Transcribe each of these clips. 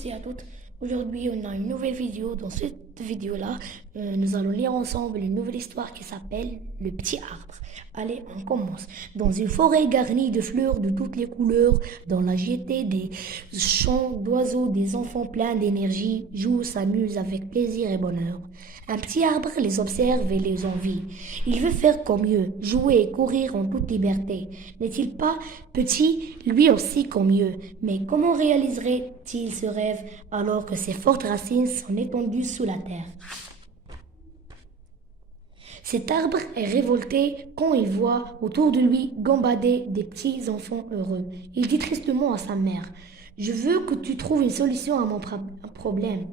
tous et à toutes. Aujourd'hui, on a une nouvelle vidéo. Dans cette vidéo-là, nous allons lire ensemble une nouvelle histoire qui s'appelle Le petit arbre. Allez, on commence. Dans une forêt garnie de fleurs de toutes les couleurs, dans la gaieté des chants d'oiseaux, des enfants pleins d'énergie jouent, s'amusent avec plaisir et bonheur. Un petit arbre les observe et les envie. Il veut faire comme eux, jouer et courir en toute liberté. N'est-il pas petit, lui aussi comme eux? Mais comment réaliserait-il ce rêve alors que ses fortes racines sont étendues sous la terre? Cet arbre est révolté quand il voit autour de lui gambader des petits enfants heureux. Il dit tristement à sa mère: Je veux que tu trouves une solution à mon problème.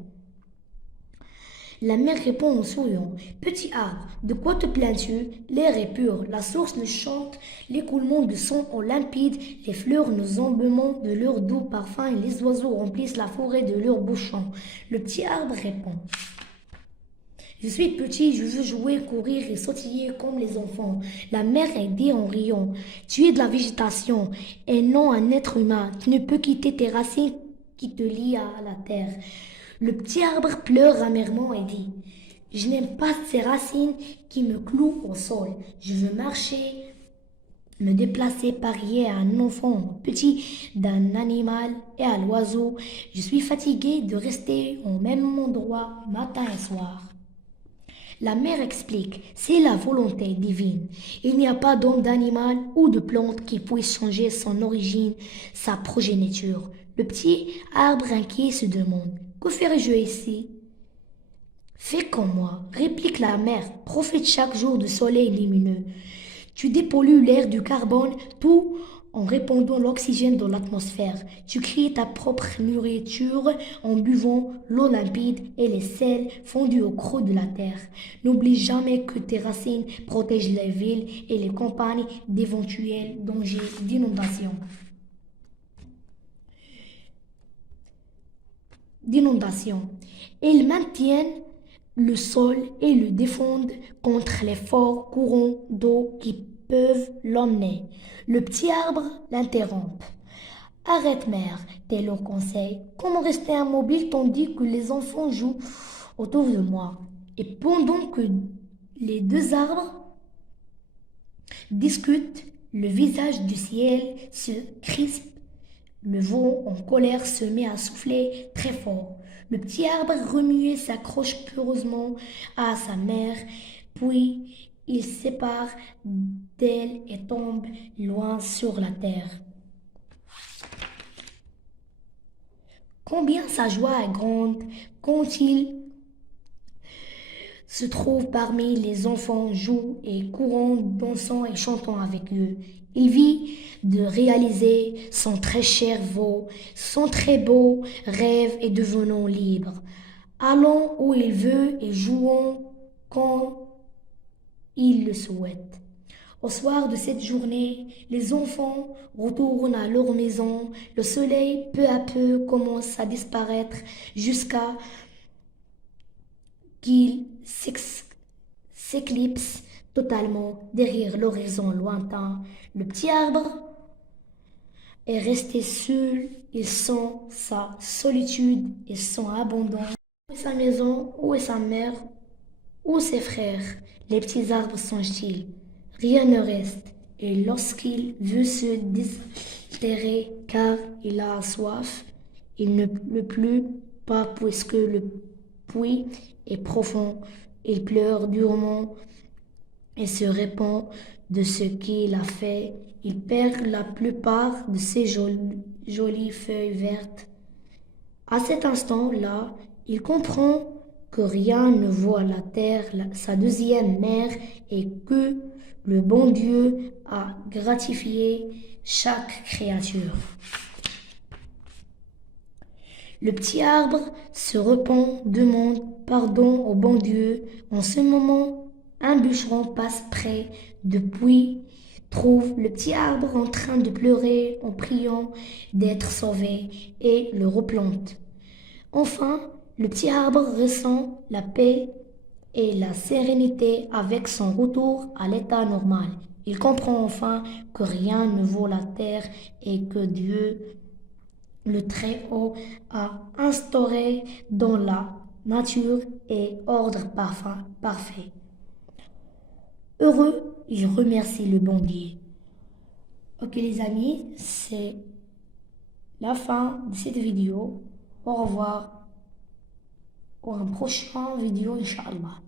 La mère répond en souriant: Petit arbre, de quoi te plains-tu? L'air est pur, la source nous chante, l'écoulement du son est limpide, les fleurs nous embaument de leur doux parfum et les oiseaux remplissent la forêt de leurs beaux chants. Le petit arbre répond: Je suis petit, je veux jouer, courir et sautiller comme les enfants. La mère dit en riant: Tu es de la végétation et non un être humain. Tu ne peux quitter tes racines qui te lient à la terre. Le petit arbre pleure amèrement et dit: Je n'aime pas ces racines qui me clouent au sol. Je veux marcher, me déplacer, parier à un enfant petit, d'un animal et à l'oiseau. Je suis fatigué de rester au même endroit matin et soir. La mère explique: C'est la volonté divine. Il n'y a pas d'homme, d'animal ou de plante qui puisse changer son origine, sa progéniture. Le petit arbre inquiet se demande: Que ferais-je ici? Fais comme moi, réplique la mère. Profite chaque jour du soleil lumineux. Tu dépollues l'air du carbone, tout en répandant l'oxygène dans l'atmosphère. Tu crées ta propre nourriture en buvant l'eau limpide et les sels fondus au creux de la terre. N'oublie jamais que tes racines protègent les villes et les campagnes d'éventuels dangers d'inondation. Ils maintiennent le sol et le défendent contre les forts courants d'eau qui peuvent l'emmener. Le petit arbre l'interrompt. Arrête, mère, tel le conseil. Comment rester immobile tandis que les enfants jouent autour de moi? Et pendant que les deux arbres discutent, le visage du ciel se crispe. Le vent en colère se met à souffler très fort. Le petit arbre remué s'accroche peureusement à sa mère, puis il se sépare d'elle et tombe loin sur la terre. Combien sa joie est grande quand il se trouve parmi les enfants, joue et courant, dansant et chantant avec eux. Il vit de réaliser son très cher veau, son très beau rêve et devenant libre. Allant où il veut et jouant quand il le souhaite. Au soir de cette journée, les enfants retournent à leur maison. Le soleil, peu à peu, commence à disparaître jusqu'à qu'il s'éclipse totalement derrière l'horizon lointain. Le petit arbre est resté seul. Il sent sa solitude et son abandon. Où est sa maison? Où est sa mère? Où ses frères? Les petits arbres songent-ils? Rien ne reste. Et lorsqu'il veut se désaltérer car il a soif, il ne pleut plus pas puisque le puits est profond. Il pleure durement et se répand de ce qu'il a fait. Il perd la plupart de ses jolies feuilles vertes. À cet instant-là, il comprend que rien ne vaut la terre, sa deuxième mère, et que le bon Dieu a gratifié chaque créature. Le petit arbre se repent, demande pardon au bon Dieu. En ce moment, un bûcheron passe près du puits, trouve le petit arbre en train de pleurer en priant d'être sauvé et le replante. Enfin, le petit arbre ressent la paix et la sérénité avec son retour à l'état normal. Il comprend enfin que rien ne vaut la terre et que Dieu le Très-Haut a instauré dans la nature et ordre parfait. Heureux, je remercie le bon Dieu. Ok les amis, c'est la fin de cette vidéo. Au revoir pour un prochain vidéo, Inch'Allah.